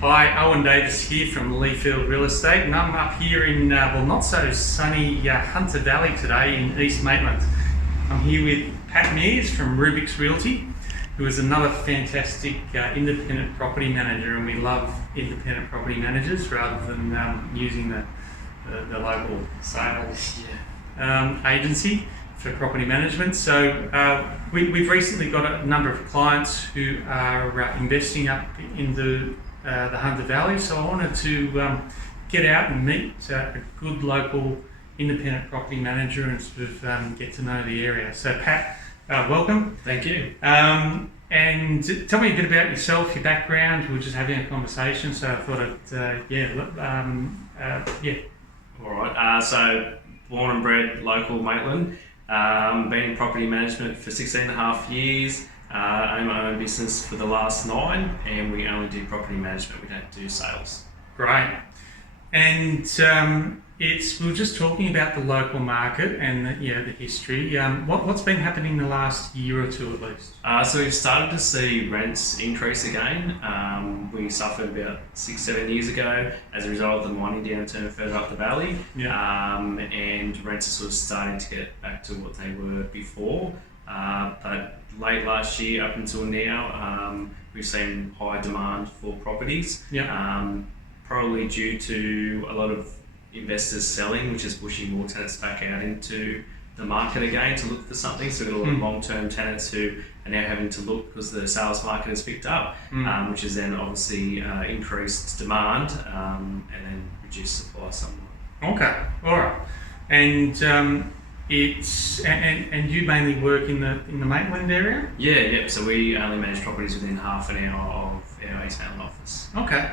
Hi, Owen Davis here from Leafield Real Estate, and I'm up here in, not so sunny Hunter Valley today in East Maitland. I'm here with Pat Mears from Rubik's Realty, who is another fantastic independent property manager, and we love independent property managers rather than using the local sales agency for property management. So we've recently got a number of clients who are investing up in the Hunter Valley, so I wanted to get out and meet a good local independent property manager and sort of get to know the area. So Pat, welcome. Thank you. And tell me a bit about yourself, your background. We were just having a conversation, so I thought All right. So born and bred local Maitland. Been in property management for 16 and a half years. I own my own business for the last 9, and we only do property management. We don't do sales. Great. And we were just talking about the local market and the history. What's been happening the last year or two at least? So we've started to see rents increase again. We suffered about 6-7 years ago as a result of the mining downturn further up the valley. Yeah. And rents are sort of starting to get back to what they were before. But late last year up until now, we've seen high demand for properties. Yeah. Probably due to a lot of investors selling, which is pushing more tenants back out into the market again to look for something. So we've got a lot of long-term tenants who are now having to look because the sales market has picked up, which has then obviously increased demand and then reduced supply somewhat. Okay, all right. And and you mainly work in the Maitland area? Yeah. So we only manage properties within half an hour of our East Maitland office. Okay.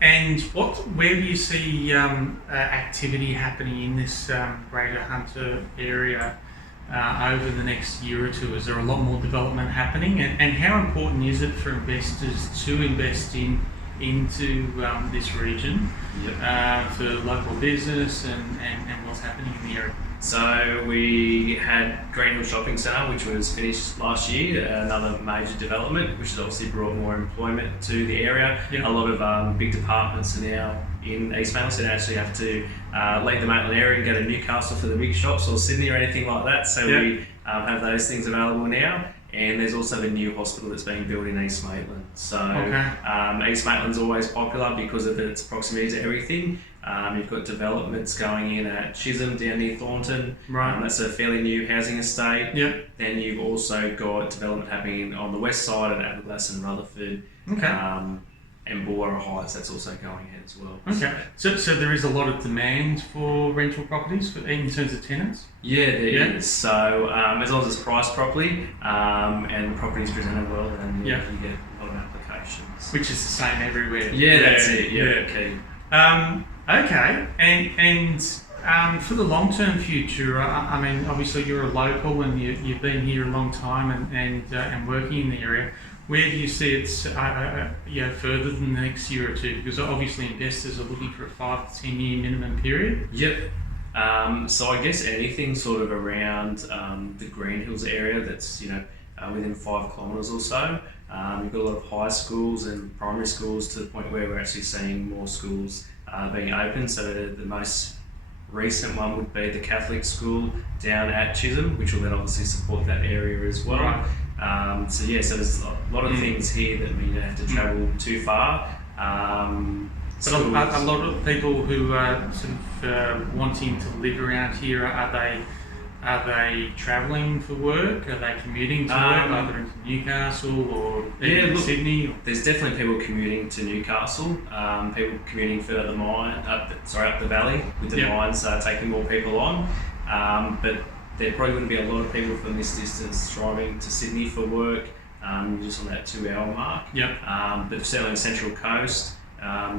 And where do you see activity happening in this greater Hunter area over the next year or two? Is there a lot more development happening? And how important is it for investors to invest into this region for local business and what's happening in the area? So we had Greenhill Shopping Centre, which was finished last year, another major development, which has obviously brought more employment to the area. Yep. A lot of big departments are now in East Maitland, so they actually have to leave the Maitland area and go to Newcastle for the big shops or Sydney or anything like that. So we have those things available now. And there's also the new hospital that's being built in East Maitland. So East Maitland's always popular because of its proximity to everything. You've got developments going in at Chisholm down near Thornton. Right. That's a fairly new housing estate. Yep. Then you've also got development happening on the west side at Appleglass and Rutherford. Okay. And Bora Heights, that's also going ahead as well. Okay. So there is a lot of demand for rental properties in terms of tenants? Yeah, there is. So as long as it's priced properly and the property's presented well, then you get a lot of applications. Which is the same everywhere. Yeah, that's it. Yeah. Okay. Okay. And for the long-term future, I mean, obviously you're a local and you've been here a long time and working in the area. Where do you see it further than the next year or two? Because obviously investors are looking for a 5 to 10 year minimum period. Yep. So I guess anything sort of around the Green Hills area that's within 5 kilometres or so. We've got a lot of high schools and primary schools to the point where we're actually seeing more schools being open. So the most recent one would be the Catholic school down at Chisholm, which will then obviously support that area as well. Right. So there's a lot of things here that we don't have to travel too far. But a lot of people who are sort of wanting to live around here, are they travelling for work? Are they commuting to work, either into Newcastle or Sydney? There's definitely people commuting to Newcastle. People commuting further up the valley with the mines taking more people on. But there probably wouldn't be a lot of people from this distance driving to Sydney for work, just on that 2-hour mark. Yep. But certainly on the Central Coast.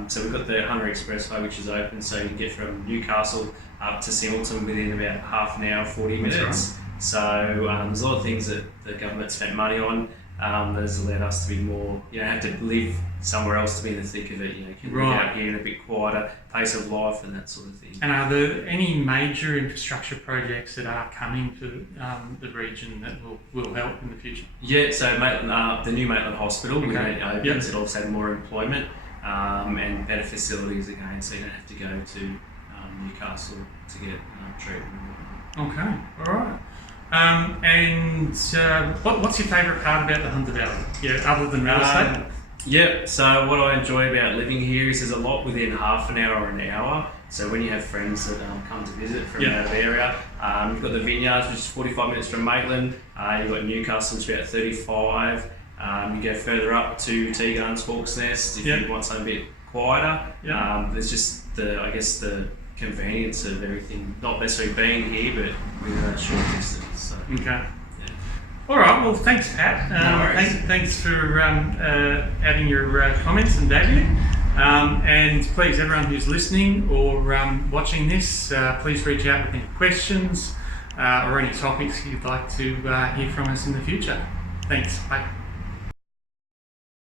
So we've got the Hunter Expressway, which is open, so you can get from Newcastle up to Singleton within about half an hour, 40 minutes. Right. So there's a lot of things that the government spent money on that has allowed us to be more, have to live somewhere else to be in the thick of it. You can live out here in a bit quieter pace of life and that sort of thing. And are there any major infrastructure projects that are coming to the region that will help in the future? Yeah, so Maitland, the new Maitland Hospital, okay. when it opens, it'll also have more employment. and better facilities again, so you don't have to go to Newcastle to get treatment. Okay, all right. What's your favourite part about the Hunter Valley? Yeah, other than real estate? Yep, so what I enjoy about living here is there's a lot within half an hour or an hour. So when you have friends that come to visit from out of the area, you've got the vineyards, which is 45 minutes from Maitland. You've got Newcastle, which is about 35. You go further up to Teagarns, Hawk's Nest if you want something a bit quieter. There's just the convenience of everything, not necessarily being here, but within a short distance. So. Okay. All right. Well, thanks, Pat. Thanks for adding your comments and value. And please, everyone who's listening or watching this, please reach out with any questions or any topics you'd like to hear from us in the future. Thanks. Bye.